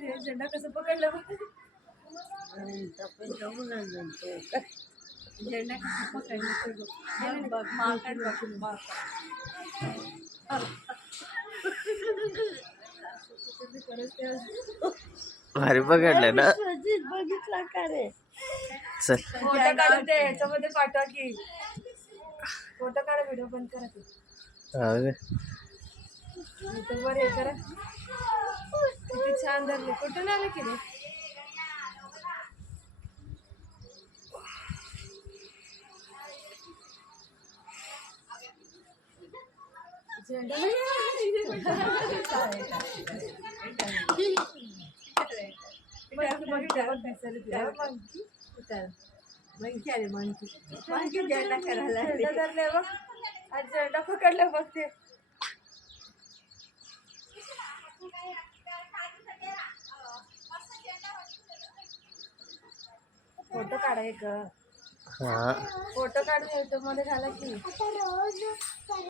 की रे झेंडा कसं पकडलं बघ. झेंडा कसं पकडलं बघ. माकड बघ भारी पकडलं ना. बघितला का रे. चल फोटो काढून ते ह्याच्यामध्ये पाठवा की. फोटो काढा व्हिडिओ बंद करा ते. युट्यूबवर हे करा. किती छान धरले. कुठून आले की रे. झेंडा झेंडा पकडला बघ ते. फोटो काढा एक. हा फोटो काढून युट्यूब मध्ये घाला की.